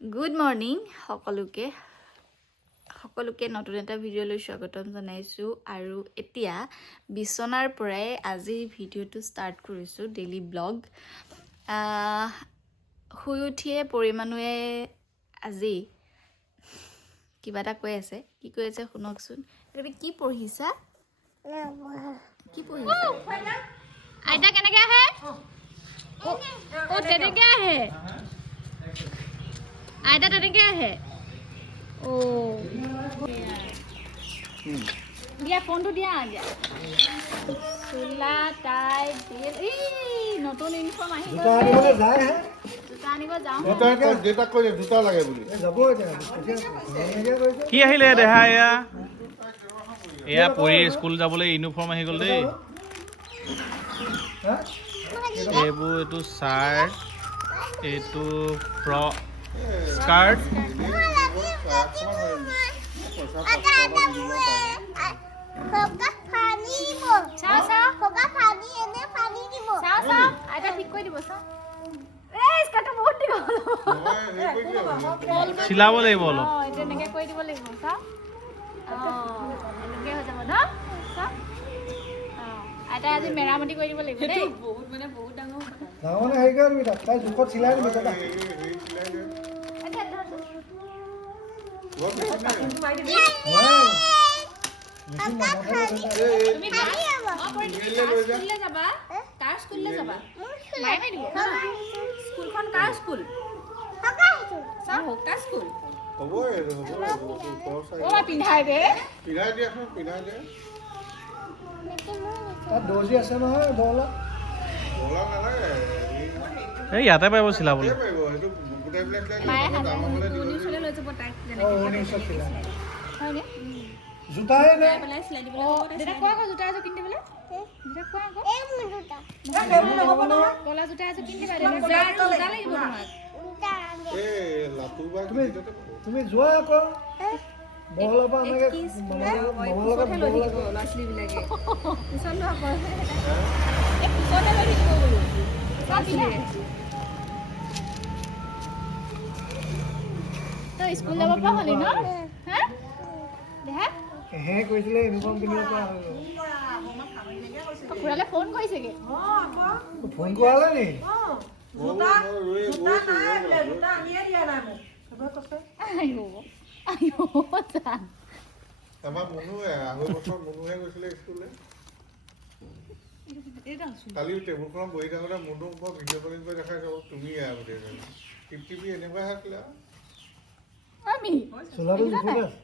Good morning, সকলোকে নতুন এটা ভিডিঅ'লৈ স্বাগতম জনাইছো আৰু এতিয়া বিছনাৰ পৰাই আজি ভিডিঅ'টো ষ্টাৰ্ট কৰিছো ডেইলি ব্লগ শুই উঠিয়ে পৰিমাণুৱে আজি কিবা এটা কৈ আছে কি কৈ আছে শুনকচোন তুমি কি পঢ়িছা কি পঢ়িছা আইতা কেনেকৈ আহে ও তেনেকৈ আহে আইতা তেনেকৈ আহে ও দিয়া ফোনটো দিয়া দিয়া চোলা টাই তেল নতুন ইউনিফৰ্ম আহি জোতা আনিবলৈ যায় হে জোতা আনিব যাওঁ দেউতাক কৈ জোতা লাগে বুলি যাব কি আহিলে দেহা এয়া পৰি স্কুল যাবলৈ ইউনিফৰ্ম আহি গ'ল দেই এইবোৰ এইটো চাৰ্ট এইটো ফ্ৰক স্কাৰ্ট চিলাব লাগিব অলপ আইতাই আজি মেৰামতি কৰি দিব লাগিব দেই বহুত ডাঙৰ ডাঙৰ হেৰি কৰিবি তাই জোখত চিলাই দিবি দাদা পিন্ধাই দে তাত দৰ্জি আছে নহয় দৌলা এই ইয়াতে পাৰিব চিলাবলৈ জোতাই নে কলা জোতা এযোৰ কিনি তুমি যোৱা আকৌ বহলৰ পৰা এনেকে স্কুল যাব পৰা হলি ন হে কৈছিলে ইউনিফৰ্ম পিন্ধিব পৰা হৈ গ'ল খুৰালে ফোন কৰিছেগে ফোন কৰালে নি আমাৰ মনুহে আঢ়ৈ বছৰ মনুহে গৈছিলে স্কুললৈ কালি টেবুলখনত বহি থাকোঁতে মনুক মই ভিডিঅ' কলিং কৰি দেখাই যাব তুমি টিপি এনেকুৱাই আছিলে আমি চোলাটো জোখত আছে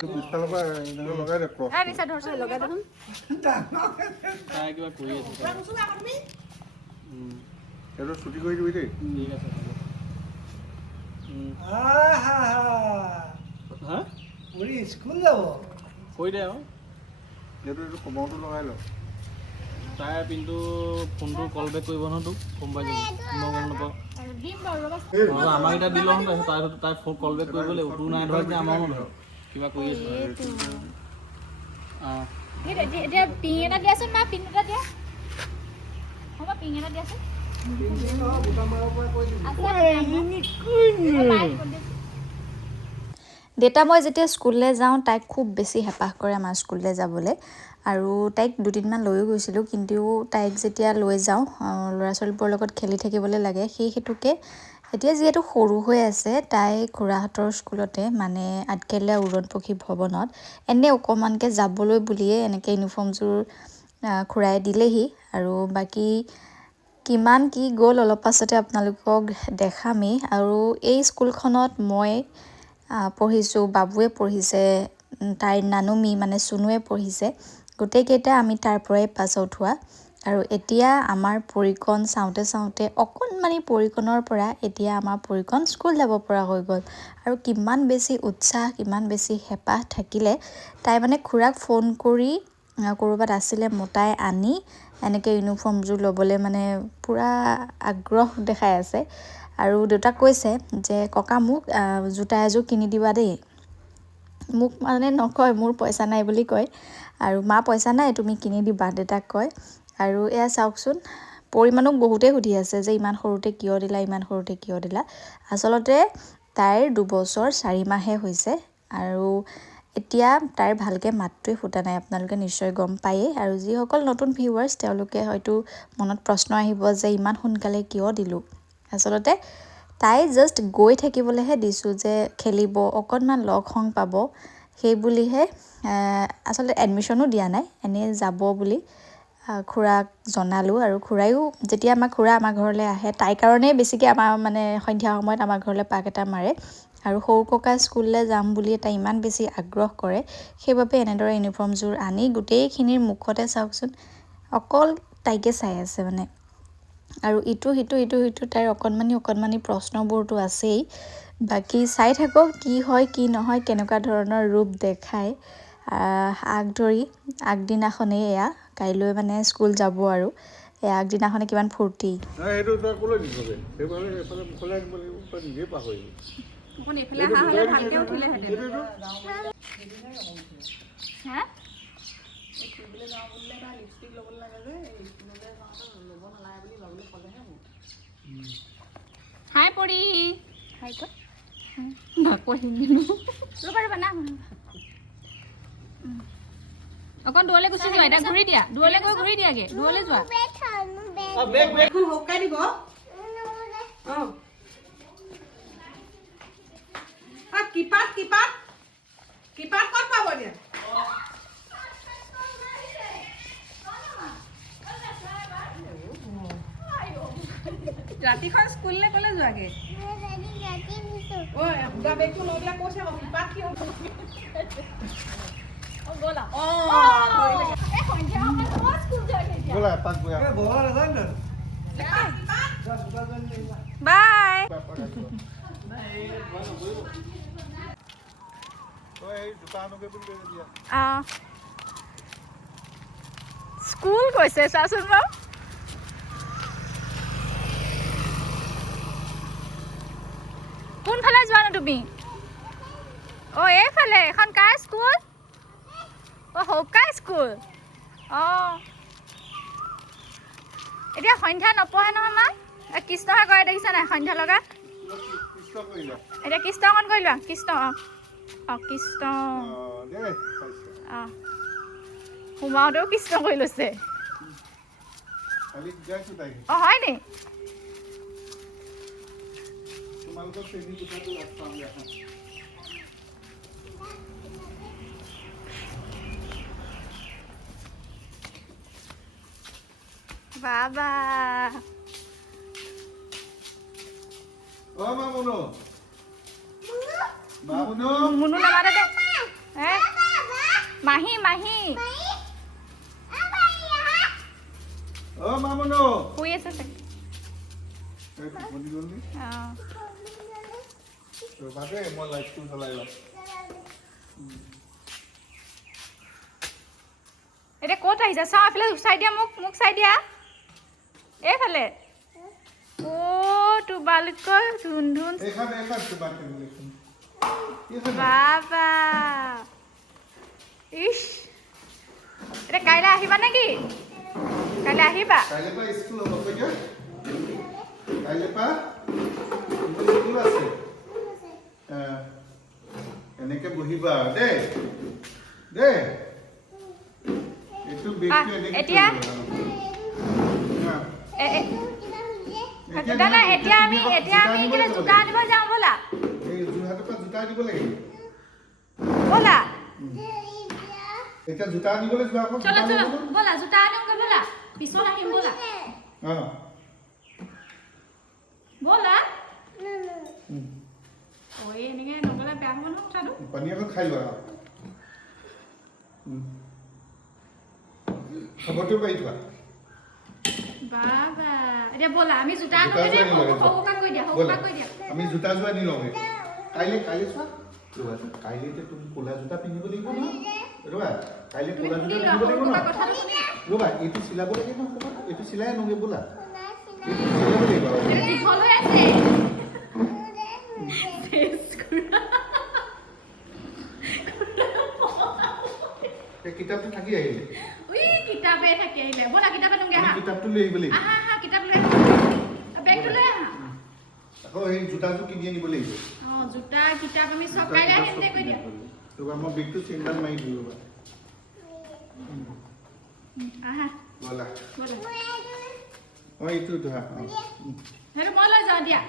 পিছফালৰ পৰা লগাই দে লগাই দেখোন তাই কিবা কৰি আছে সেইটো ছুটি কৰি দিবি দেই ঠিক আছে হা উৰি স্কুল যাব কৈ দে আৰু এইটো কমাউটো লগাই ল তাই কিন্তু ফোনটো কল বেক কৰিব নহয় তোক গম পাই যাবি মই গম নাপাওঁ আমাক এতিয়া দি লওঁ তাৰপিছত তাই ফোন কল বেক কৰিব লাগিব তোৰ নাই ধৰা যে আমাৰো নধৰ কিবা কৰি আছে অঁ এতিয়া পিং এটা দিয়াচোন মা পিং এটা দিয়া হ'ব পিং এটা দিয়াচোন দেউতা মই যেতিয়া স্কুললৈ যাওঁ তাইক খুব বেছি হেঁপাহ কৰে আমাৰ স্কুললৈ যাবলৈ আৰু তাইক দুদিনমান লৈও গৈছিলোঁ কিন্তু তাইক যেতিয়া লৈ যাওঁ ল'ৰা ছোৱালীবোৰৰ লগত খেলি থাকিবলৈ লাগে সেই হেতুকে এতিয়া যিহেতু সৰু হৈ আছে তাই খুৰাহঁতৰ স্কুলতে মানে আঠখেলীয়া উৰণ পক্ষী ভৱনত এনেই অকণমানকৈ যাবলৈ বুলিয়ে এনেকৈ ইউনিফৰ্মযোৰ খুৰাই দিলেহি আৰু বাকী কিমান কি গ'ল অলপ পাছতে আপোনালোকক দেখামেই আৰু এই স্কুলখনত মই পঢ়িছোঁ বাবুৱে পঢ়িছে তাইৰ নানুমি মানে চুনুৱে পঢ়িছে গোটেইকেইটা আমি তাৰ পৰাই পাছ আউট হোৱা আৰু এতিয়া আমাৰ পৰিকণ চাওঁতে অকণমানি পৰিকণৰ পৰা এতিয়া আমাৰ পৰিকণ স্কুল যাব পৰা হৈ গ'ল আৰু কিমান বেছি উৎসাহ কিমান বেছি হেঁপাহ থাকিলে তাই মানে খুৰাক ফোন কৰি ক'ৰবাত আছিলে মতাই আনি এনেকৈ ইউনিফৰ্মযোৰ ল'বলৈ মানে পূৰা আগ্ৰহ দেখাই আছে আৰু দেউতাক কৈছে যে ককা মোক জোতা এযোৰ কিনি দিবা দেই মোক মানে নকয় মোৰ পইচা নাই বুলি কয় আৰু মা পইচা নাই তুমি কিনি দিবা দেউতাক কয় আৰু এয়া চাওকচোন পৰিমাণক বহুতেই সুধি আছে যে ইমান সৰুতে কিয় দিলা, ইমান সৰুতে কিয় দিলা। আচলতে তাইৰ 2 বছৰ 4 মাহহে হৈছে আৰু এতিয়া তাইৰ ভালকৈ মাতটোৱে ফুটা নাই, আপোনালোকে নিশ্চয় গম পায়েই। আৰু যিসকল নতুন ভিউৱাৰ্ছ তেওঁলোকে হয়তো মনত প্ৰশ্ন আহিব যে ইমান সোনকালে কিয় দিলোঁ। আচলতে তাই জাষ্ট গৈ থাকিবলৈহে দিছোঁ, যে খেলিব, অকণমান লগ সংগ পাব সেই বুলিহে। আচলতে এডমিশ্যনো দিয়া নাই, এনেই যাব বুলি খুৰাক জনালোঁ। আৰু খুৰায়ো যেতিয়া খুৰা আমাৰ ঘৰলৈ আহে, তাইৰ কাৰণেই বেছিকৈ আমাৰ মানে সন্ধিয়া সময়ত আমাৰ ঘৰলৈ পাক এটা মাৰে। আৰু সৰু ককা স্কুললৈ যাম বুলি তাই ইমান বেছি আগ্ৰহ কৰে, সেইবাবে এনেদৰে ইউনিফৰ্মযোৰ আনি গোটেইখিনিৰ মুখতে চাওকচোন অকল তাইকে চাই আছে মানে। আৰু ইটো সিটো তাইৰ অকণমানি প্ৰশ্নবোৰতো আছেই। বাকী চাই থাকক কি হয় কি নহয়, কেনেকুৱা ধৰণৰ ৰূপ দেখায়। আগদিনাখনেই এয়া, কাইলৈ মানে স্কুল যাব আৰু আগদিনাখনে কিমান ফূৰ্তি। সেইটো তই ক'লৈ দিবগৈ? সেইফালে এইফালে মুখলৈ আনিব লাগিব, তই নিজেই পাহৰিলি। অকণ এইফালে অহা হ'লে ভালকৈ উঠিলেহেঁতেন। হা? ফুৰিবলৈ যাওঁ বুলিলে এটা লিপষ্টিক ল'বলৈ লাগে যে, স্কুললৈ যাওঁতে ল'ব নালাগে বুলি ল'বলৈ ক'লেহে মোক। হাই পৰি। হাই ক। নকওঁ হিন্দিনো। ল'ব পাৰিবা না? অকণ দূৰলৈ গুচি যোৱা, এতিয়া ঘূৰি দিয়া। দূৰলৈ গৈ ঘূৰি দিয়াগে, দূৰলৈ যোৱা। এখন সকাই দিব। কিপাত ক'ত পাব এতিয়া? ৰাতিখন স্কুললৈ ক'লে যোৱাগে? বেগটো লৈ পেলাই কৈছে আকৌ কিপাত কি হ'ব? বাই। স্কুল গৈছে চাচোন বাৰু। কোনফালে যোৱানো তুমি? এইফালে। এখন কাৰ স্কুল? সৌকা স্কুল। এতিয়া সন্ধ্যা নপঢ়ে নহয় মা। কৃষ্ণহে কৰে দেখিছা নাই সন্ধ্যা লগা? এতিয়া কৃষ্ণ অকণ কৰি লোৱা। কৃষ্ণ কৃষ্ণ। সোমাওতেও কৃষ্ণ কৰি লৈছে। হয় নি? বাবা মুনু নামাতে দে। মাহী মাহী শুই আছে চাগে। এতিয়া ক'ত আহিছা? চাওঁ এফালে চাই দিয়া, মোক চাই দিয়া। এইফালে তোমালোকৰ ধুন বাবা। ইছ, এতিয়া কাইলৈ আহিবা নেকি? কাইলৈ আহিবা? এনেকে বহিবা দেই দেই। এতিয়া আমি কিবা জোতা আনিব যাওঁ ব'লা। যোৰহাটৰ পৰা জোতা আনিব লাগে ব'লা। এতিয়া জোতা আনিবলৈ যোৱা আকৌ। চলো ব'লা, জোতা আনিমগৈ ব'লা, পিছত আহিম ব'লা। ব'লা। এনেকৈ নগ'লে বেয়া হ'ব নহয় কথাটো। পানী এখন খাই লোৱা। খবৰটো পাই যোৱা বাবা। এতিয়া ব'লা আমি জোতা আনোগৈ দেই। সৌকা কৈ দিয়া। আমি জোতা যোৱা আনি লওঁ। কাইলৈ চোৱা কাইলৈ তুমি ক'লা জোতা পিন্ধিব লাগিব নহয়। ৰ'বা কাইলৈ ক'লা জোতা পিন্ধিব লাগিব নহয়। ৰ'বা এইটো চিলাব লাগে নহয়। এইটো চিলাই আনোগৈ ব'লা। কিতাপটো থাকি আহিলে। কিতাপে থাকি আহিলে। ব'লা কিতাপ আনোগৈ। কিতাপটো লৈ আহিব লাগিব। সেই জোতাযোৰ কিনি আনিব লাগিব জোতা কিতাপ আমি চব কাইলৈ আহিম দে কৈ দিয়া ৰ'বা মই বেগটো চেইনডাল মাৰি দিওঁ ৰ'বা আহা ব'লা ব'লা এইটো ধৰা সেইটো মই লৈ যাওঁ দিয়া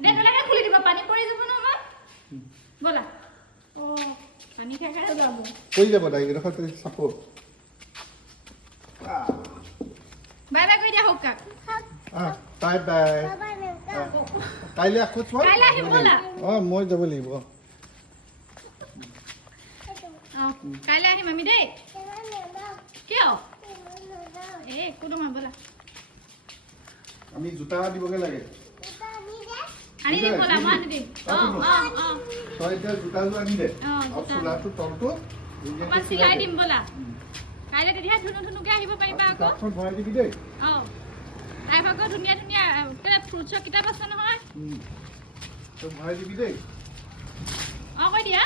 এনেকৈ খুলি দিব পানী পৰি যাব নহয় ব'লা পানী খাই খাই যাব কৈ যাব তাই এডোখৰ চাপ বাই বাই কৈ দিয়া হওক কাক বাই বাই কাইলৈ আকৌ চোৱা কাইলৈ আহিম ব'লা মই যাব লাগিব কাইলৈ আহিম আমি দেই কিয় একো নহয় ব'লা আমি জোতা দিবগে লাগে আনি দিম ব'লা মই আনি দিম তই এতিয়া জোতাযোৰ আনি দে আৰু জোতা চোলাটো তলটো মই চিলাই দিম ব'লা কাইলৈ তেতিয়া ধুনুকে আহিব পাৰিবা আকৌ কাপখন ভৰাই দিবি দেই তাই ভাগৰ ধুনীয়া ধুনীয়া ফ্ৰুটছৰ কিতাপ আছে নহয় তই ভৰাই দিবি দেই কৈ দিয়া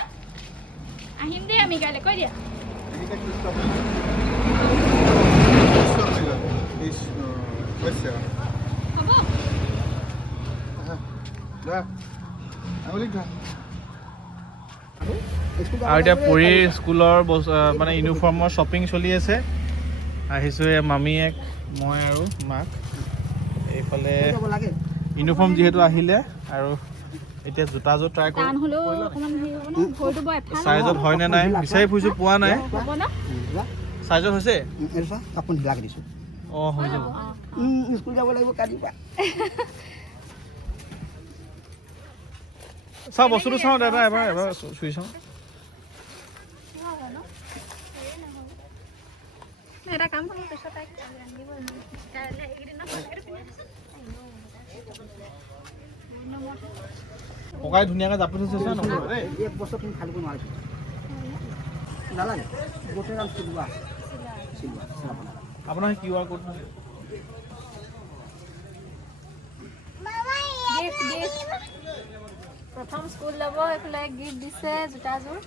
আহিম দেই আমি কাইলৈ কৈ দিয়া এইকেইটা কৃষ্ণ কৃষ্ণ কৈছে হ'ব আঙুলিত ধৰা আৰু এতিয়া পুৰীৰ স্কুলৰ মানে ইউনিফৰ্মৰ শ্বপিং চলি আছে আহিছোঁ মামীয়েক মই আৰু মাক এইফালে ইউনিফৰ্ম যিহেতু আহিলে আৰু এতিয়া জোতাযোৰ ট্ৰাই কৰোঁ চাইজত হয়নে নাই বিচাৰি ফুৰিছোঁ পোৱা নাই চাইজত হৈছে অঁ হৈ যাব স্কুল যাব লাগিব কালি পৰা চাওঁ বস্তুটো চাওঁ দাদা এবাৰ চুই চাওঁ এটা কাম কৰিম পিছত তাইক আনিব ককাই ধুনীয়াকৈ জাপি থৈছে নকৰিব দেই এক বছৰ তুমি খালিব নোৱাৰিবা নালাগে গোটেই ৰাম চিলোৱা আপোনাৰ QR কোড প্ৰথম স্কুল ল'ব এইফালে গিফ্ট দিছে জোতাযোৰ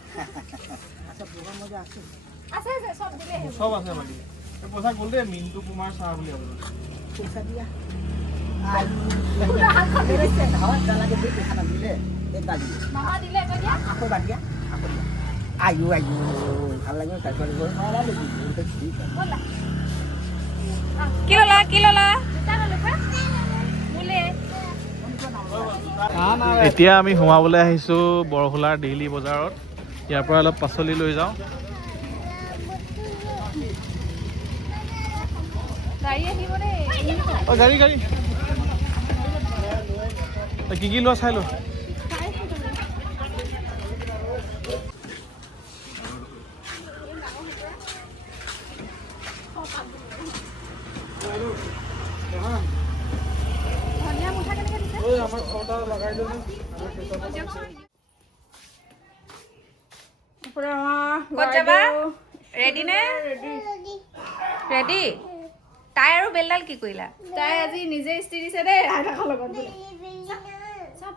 আছে চব দিলে চব আছে মানে পইচা গ'ল দেই মিণ্টু কুমাৰ চাহ বুলি পইচা দিয়া আকৌ বাদ দিয়া আয়ো আয়ো ভাল লাগে কি ল'লা এতিয়া আমি সোমাবলৈ আহিছোঁ বৰহোলাৰ ডেইলি বজাৰত ইয়াৰ পৰা অলপ পাচলি লৈ যাওঁ গাড়ী কি লোৱা চাই লো ক'ত যাবা ৰেডি নে ৰেডি তাই আৰু বেলডাল কি কৰিলা তাই আজি নিজে ইস্ত্ৰি দিছে দেই আইতাকৰ লগত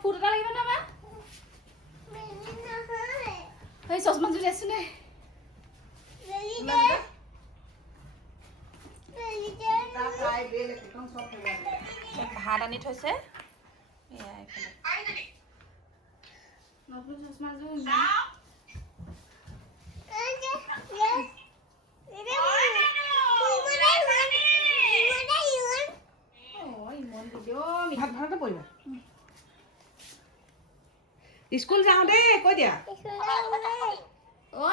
ফুট এটা লাগিব না সেই চশমাযোৰ আছো নে ভাত আনি থৈছে নতুন চশমাযোৰ স্কুল যাওঁ দেই কৈ দিয়া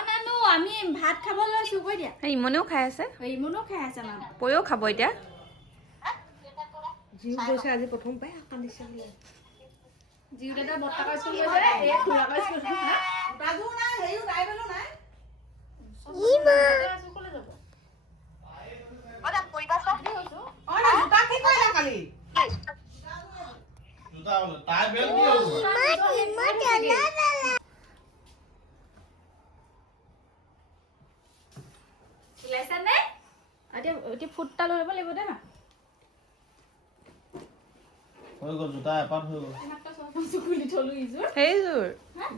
নানু আমি ভাত খাব লৈছো কৈ দিয়া ইমনেও খাই আছে ইমনো খাই আছে মাম পৈও খাব এতিয়া জিও গৈছে আজি প্ৰথম পাই কান্দিছে জিও দাদা বৰ্তাকৰ স্কুল গৈছে এই খুৰাকৰ স্কুল দাদু নাই হেৰিও ড্ৰাইভাৰো নাই স্কুললৈ যাব জোতা কি কৰিলা কালি তাই বেল কি হ'ল এতিয়া ফুটটা লৈ ল'ব লাগিব দে না হৈ গ'ল জোতা এপাত হৈ গ'ল খুলি থলো ইযোৰ সেইযোৰ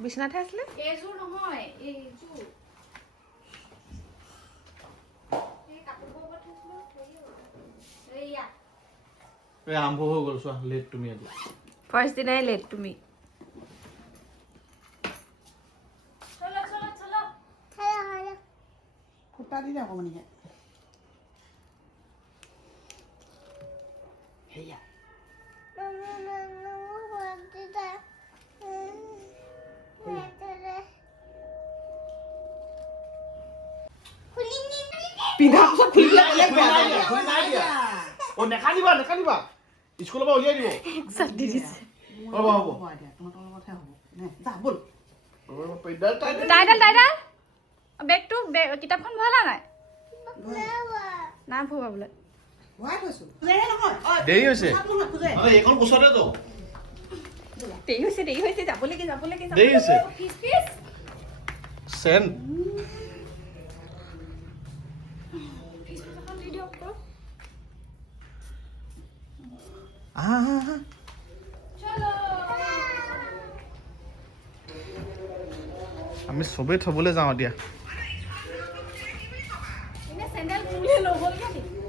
বিচনাতে আছিলে এইযোৰ নহয় এইযোৰ আৰম্ভ হৈ গ'ল চোৱা লেট তুমি আজি ফাৰ্ষ্ট দিনাই লেট তুমি ফুটা দি দে অকণমানিকে সেয়া পিন্ধা পিছত খুলি অ নেখানিবা নেখানিবা স্কুলৰ পৰা উলিয়াই দিব দি দিছে হ'ব হ'ব তহঁতৰ লগতহে হ'ব নে যা ব'ল টাইডাল বেগটো কিতাপখন ভৰালা নাই নাই ভৰোৱা বোলে ভৰাই থৈছোঁ খোজেহে নহয় দেৰি হৈছে খোজে এইখন কোচতে তো দেৰি হৈছে যাবলৈকে দেৰি হৈছে চেন আহা আমি চবেই থবলৈ যাওঁ এতিয়া চেণ্ডেল খুলিয়ে ল'বলগীয়া নেকি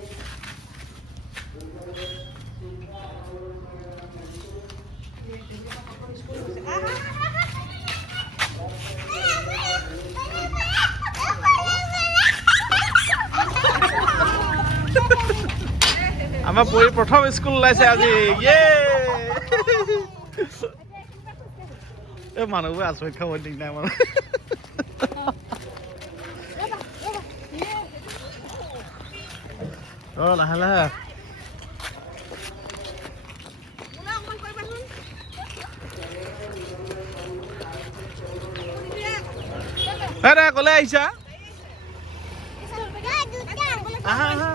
আমাৰ পৰি প্ৰথম স্কুল ওলাইছে আজি ইয়ে এই মানুহবোৰে আচৰিত খাব ঠিক নাই মানে লাহে লাহে কলে আহিছা আহা আহা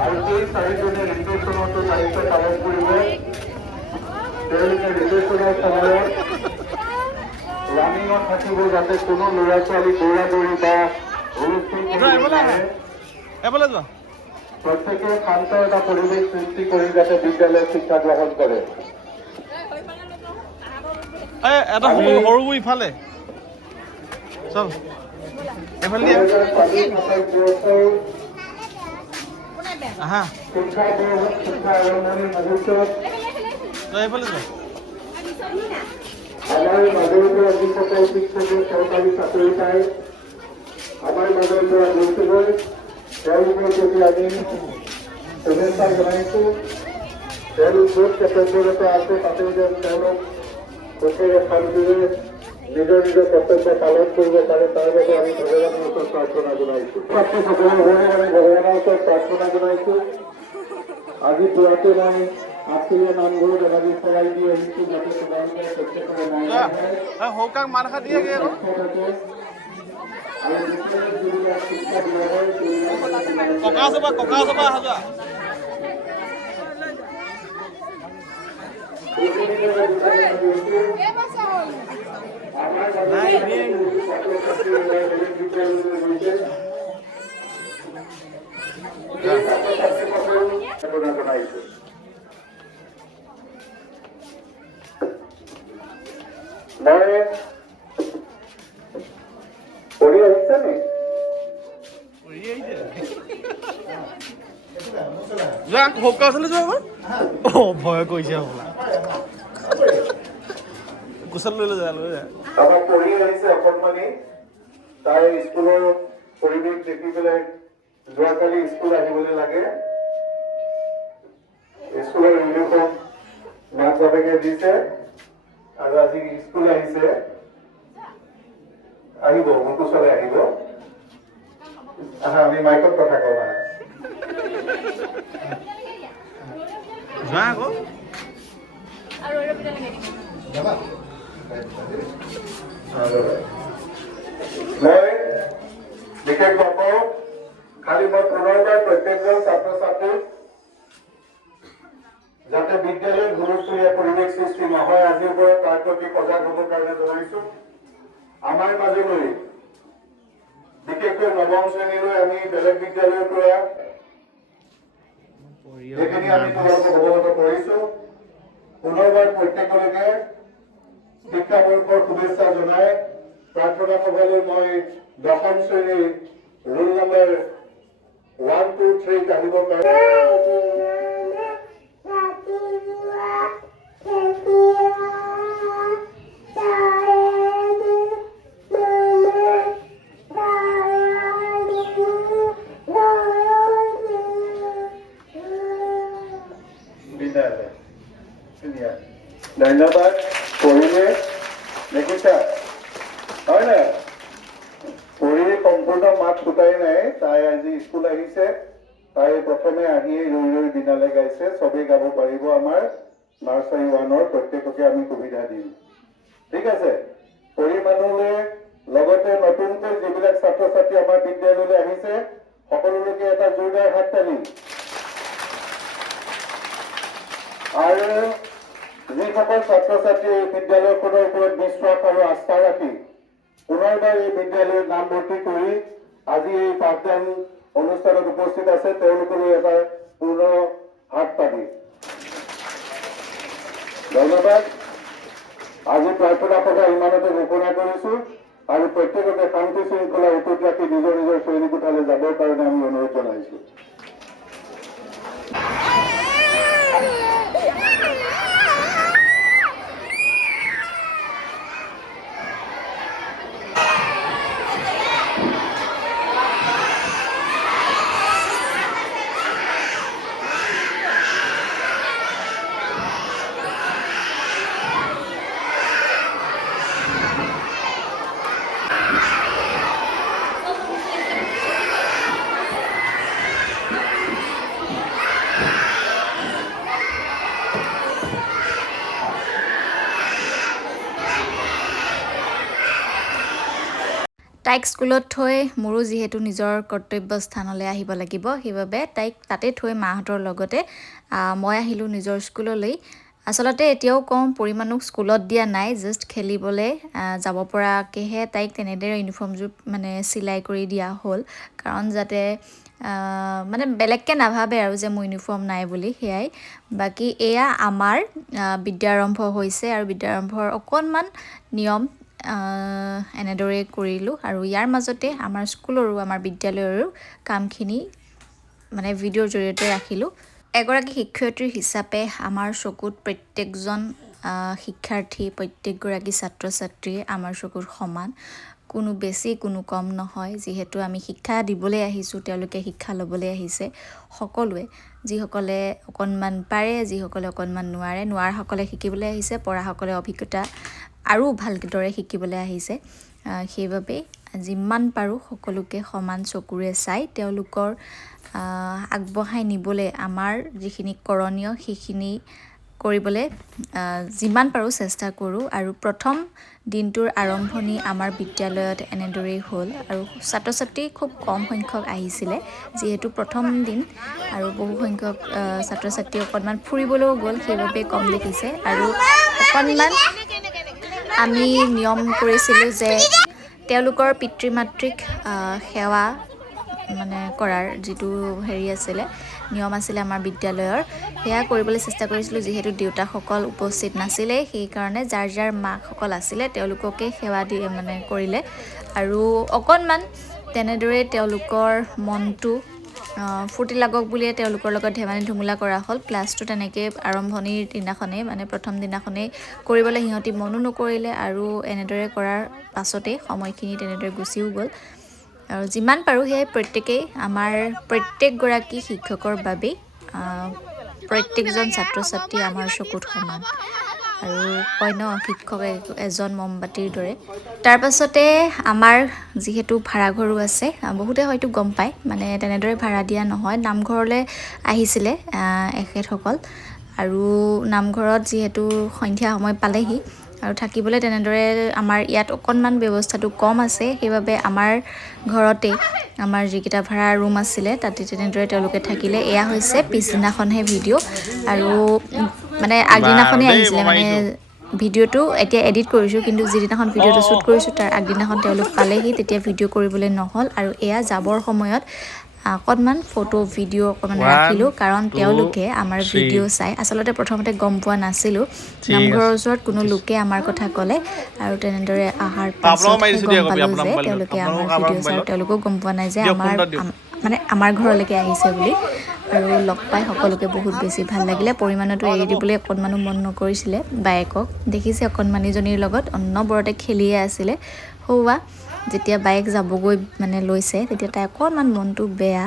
আৰু সেই চাৰিজনে ৰিচেপশ্যনতো দায়িত্ব পালন কৰিব তেওঁলোকে ৰিচেপশ্যনৰ সময়ত ৰানিঙত থাকিব যাতে কোনো ল'ৰা ছোৱালী দৌৰা দৌৰি বা প্ৰত্যেকে শান্ত এটা পৰিৱেশ সৃষ্টি কৰি যাতে বিদ্যালয়ত শিক্ষা গ্ৰহণ কৰে এটা সৰু ইফালে চল এফালে আহা শিক্ষা আৰম্ভণিৰ মুহূৰ্তত এইফালে যোৱা আমাৰ মাজৰ পৰা যিসকল শিক্ষকে চৰকাৰী চাকৰি পায় আমাৰ মাজৰ পৰা গৈছিলো তেওঁলোকৰ প্ৰতি আমি শুভেচ্ছা জনাইছোঁ তেওঁলোক য'ত কৰ্তব্যৰত আছে তাতে যেন তেওঁলোক সুখেৰে শান্তিৰে নিজৰ নিজৰ কৰ্তব্য পালন কৰিব পাৰে তাৰ বাবে আমি ভগৱানৰ ওচৰত প্ৰাৰ্থনা জনাইছোঁ ছাত্ৰীসকলৰ হৈ আমি ভগৱানৰ ওচৰত প্ৰাৰ্থনা জনাইছোঁ আজি পুৱাতে মই আত্মীয় নামঘৰত এভাগি চলাই দি আহিছোঁ যাতে তোমালোকে প্ৰত্যেকৰে সৌকাক মাৰ খা দিয়ে ককা চাবা হাজা মই পঢ়ি আহিছে নি যোৱা সৌকা ওচৰলৈ যোৱা ভয় কৰিছে হ'বলা কোচত লৈ যায় আমাক পঢ়ি আহিছে অকণমানি তাই স্কুলৰ পৰিৱেশ দেখি পেলাই যোৱাকালি স্কুল আহিবলৈ লাগে স্কুলৰ ইউনিফৰ্ম মাক বাপেকে দিছে আৰু আজি স্কুল আহিছে আহিব মোৰ কোচলৈ আহিব আমি মাইকত কথা কওঁ যোৱা আকৌ মই বিশেষ নকওঁ খালি মই পুনৰবাৰ প্ৰত্যেকজন ছাত্ৰ ছাত্ৰীক যাতে বিদ্যালয়ৰ হুলস্থুলীয়া পৰিৱেশ সৃষ্টি নহয় আজিৰ পৰা তাৰ প্ৰতি সজাগ হ'বৰ কাৰণে জনাইছোঁ আমাৰ মাজলৈ বিশেষকৈ নৱম শ্ৰেণীলৈ আমি বেলেগ বিদ্যালয়ৰ পৰা যিখিনি আমি তোমালোকক অৱগত কৰিছোঁ পুনৰবাৰ প্ৰত্যেকলৈকে শিক্ষাবৰ্ষৰ শুভেচ্ছা জনাই প্ৰাৰ্থনা সভালৈ মই 10ম শ্ৰেণীৰ ৰোল নম্বৰ 1, 2, 3 আহিব পাৰে। ধন্যবাদ। পঢ়িলে দেখিছা হয় না? পঢ়ি সম্পূৰ্ণ মাত ফুটাই নাই। তাই আজি স্কুল আহিছে। তাই প্ৰথমে আহিয়ে ৰৈ ৰৈ বিনালে গাইছে। চবেই গাব পাৰিব। আমাৰ নাৰ্চাৰী 1ৰ প্ৰত্যেককে আমি সুবিধা দিম। ঠিক আছে? পৰিমাণলৈ লগতে নতুনকৈ যিবিলাক ছাত্ৰ ছাত্ৰী আমাৰ বিদ্যালয়লৈ আহিছে সকলোলৈকে এটা জোৰদাৰ হাততালি। আৰু যিসকল ছাত্ৰ ছাত্ৰী এই বিদ্যালয়খনৰ ওপৰত বিশ্বাস আৰু আস্থা ৰাখি পুনৰবাৰ এই বিদ্যালয়ত নামভৰ্তি কৰি আজি এই পাঠদান অনুষ্ঠানত উপস্থিত আছে তেওঁলোকলৈ এটা পূৰ্ণ হাততালি। ধন্যবাদ। আজি প্ৰাৰ্থনা সভা ইমানতে ঘোষণা কৰিছো আৰু প্ৰত্যেককে শান্তি শৃংখলা অটুট ৰাখি নিজৰ নিজৰ শ্ৰেণীকোঠালৈ যাবৰ কাৰণে আমি অনুৰোধ জনাইছো। তাইক স্কুলত থৈ মোৰো যিহেতু নিজৰ কৰ্তব্য স্থানলৈ আহিব লাগিব, সেইবাবে তাইক তাতে থৈ মাহঁতৰ লগতে মই আহিলোঁ নিজৰ স্কুললৈ। আচলতে এতিয়াও কওঁ পৰিমাণক স্কুলত দিয়া নাই, জাষ্ট খেলিবলৈ যাব পৰাকৈহে তাইক তেনেদৰে ইউনিফৰ্মযোৰ মানে চিলাই কৰি দিয়া হ'ল, কাৰণ যাতে মানে বেলেগকৈ নাভাবে আৰু যে মোৰ ইউনিফৰ্ম নাই বুলি। সেয়াই। বাকী এয়া আমাৰ বিদ্যাৰম্ভ হৈছে আৰু বিদ্যাৰম্ভৰ অকণমান নিয়ম এনেদৰে কৰিলোঁ আৰু ইয়াৰ মাজতে আমাৰ স্কুলৰো আমাৰ বিদ্যালয়ৰো কামখিনি মানে ভিডিঅ'ৰ জৰিয়তে ৰাখিলোঁ। এগৰাকী শিক্ষয়িত্ৰী হিচাপে আমাৰ চকুত প্ৰত্যেকজন শিক্ষাৰ্থী প্ৰত্যেকগৰাকী ছাত্ৰ ছাত্ৰীয়ে আমাৰ চকুত সমান, কোনো বেছি কোনো কম নহয়। যিহেতু আমি শিক্ষা দিবলৈ আহিছোঁ, তেওঁলোকে শিক্ষা ল'বলৈ আহিছে। সকলোৱে যিসকলে অকণমান পাৰে, যিসকলে অকণমান নোৱাৰাসকলে শিকিবলৈ আহিছে, পঢ়াসকলে অভিজ্ঞতা আৰু ভালদৰে শিকিবলৈ আহিছে। সেইবাবে যিমান পাৰোঁ সকলোকে সমান চকুৰে চাই তেওঁলোকৰ আগবঢ়াই নিবলৈ আমাৰ যিখিনি কৰণীয় সেইখিনি কৰিবলৈ যিমান পাৰোঁ চেষ্টা কৰোঁ। আৰু প্ৰথম দিনটোৰ আৰম্ভণি আমাৰ বিদ্যালয়ত এনেদৰেই হ'ল আৰু ছাত্ৰ ছাত্ৰী খুব কম সংখ্যক আহিছিলে, যিহেতু প্ৰথম দিন আৰু বহু সংখ্যক ছাত্ৰ ছাত্ৰী অকণমান ফুৰিবলৈও গ'ল, সেইবাবে কম দেখিছে। আৰু অকণমান আমি নিয়ম কৰিছিলোঁ যে তেওঁলোকৰ পিতৃ মাতৃক সেৱা মানে কৰাৰ যিটো হেৰি আছিলে, নিয়ম আছিলে আমাৰ বিদ্যালয়ৰ, সেয়া কৰিবলৈ চেষ্টা কৰিছিলোঁ। যিহেতু দেউতাকসকল উপস্থিত নাছিলে, সেইকাৰণে যাৰ যাৰ মাকসকল আছিলে তেওঁলোককে সেৱা দি মানে কৰিলে আৰু অকণমান তেনেদৰে তেওঁলোকৰ মনটো ফূৰ্তি লাগক বুলিয়ে তেওঁলোকৰ লগত ধেমালি ধুমুলা কৰা হ'ল। ক্লাছটো তেনেকৈ আৰম্ভণিৰ দিনাখনেই মানে প্ৰথম দিনাখনেই কৰিবলৈ সিহঁতি মনো নকৰিলে আৰু এনেদৰে কৰাৰ পাছতেই সময়খিনি তেনেদৰে গুচিও গ'ল। আৰু যিমান পাৰোঁ সেয়াই প্ৰত্যেকেই আমাৰ প্ৰত্যেকগৰাকী শিক্ষকৰ বাবেই প্ৰত্যেকজন ছাত্ৰ ছাত্ৰী আমাৰ চকুত সমান আৰু কয় ন শিক্ষক এজন মমবাতিৰ দৰে। তাৰপাছতে আমাৰ যিহেতু ভাড়াঘৰো আছে, বহুতে হয়তো গম পায়, মানে তেনেদৰে ভাড়া দিয়া নহয়, নামঘৰলৈ আহিছিলে এখেতসকল আৰু নামঘৰত যিহেতু সন্ধিয়া সময় পালেহি আৰু থাকিবলৈ তেনেদৰে আমাৰ ইয়াত অকণমান ব্যৱস্থাটো কম আছে, সেইবাবে আমাৰ ঘৰতে আমাৰ যিকেইটা ভাড়া ৰুম আছিলে তাতে তেনেদৰে তেওঁলোকে থাকিলে। এয়া হৈছে পিছদিনাখনহে ভিডিঅ' আৰু মানে আগদিনাখনেই আহিছিলে, মানে ভিডিঅ'টো এতিয়া এডিট কৰিছোঁ, কিন্তু যিদিনাখন ভিডিঅ'টো শ্বুট কৰিছোঁ তাৰ আগদিনাখন তেওঁলোক পালেহি, তেতিয়া ভিডিঅ' কৰিবলৈ নহ'ল। আৰু এয়া যাবৰ সময়ত অকণমান ফটো ভিডিঅ' অকণমান ৰাখিলোঁ কাৰণ তেওঁলোকে আমাৰ ভিডিঅ' চাই আচলতে প্ৰথমতে গম পোৱা নাছিলোঁ নামঘৰৰ ওচৰত কোনো লোকে আমাৰ কথা ক'লে আৰু তেনেদৰে অহাৰ পাছতহে গম পালোঁ যে তেওঁলোকে আমাৰ ভিডিঅ' চাই তেওঁলোকেও গম পোৱা নাই যে আমাৰ ঘৰলৈকে আহিছে বুলি আৰু লগ পাই সকলোকে বহুত বেছি ভাল লাগিলে পৰিমাণতো এৰি দিবলৈ অকণমানো মন নকৰিছিলে বায়েকক দেখিছে অকণমানিজনীৰ লগত অনবৰতে খেলিয়ে আছিলে সৌৱা যেতিয়া বাইক যাবগৈ মানে লৈছে তেতিয়া তাই অকণমান মনটো বেয়া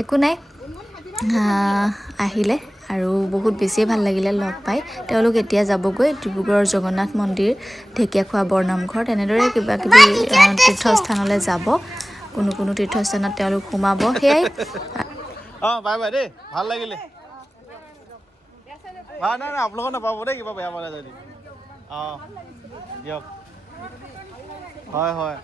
একো নাই আহিলে আৰু বহুত বেছিয়ে ভাল লাগিলে লগ পাই তেওঁলোক এতিয়া যাবগৈ ডিব্ৰুগড়ৰ জগন্নাথ মন্দিৰ ঢেকীয়াখোৱা বৰনামঘৰ তেনেদৰে কিবা কিবি তীৰ্থস্থানলৈ যাব কোনো তীৰ্থস্থানত তেওঁলোক সোমাব সেয়াই বাই বাই দেই ভাল লাগিলে নাই আপোনালোকক নাপাব দেই কিবা বেয়া পালে যদি দিয়ক হয় নহয়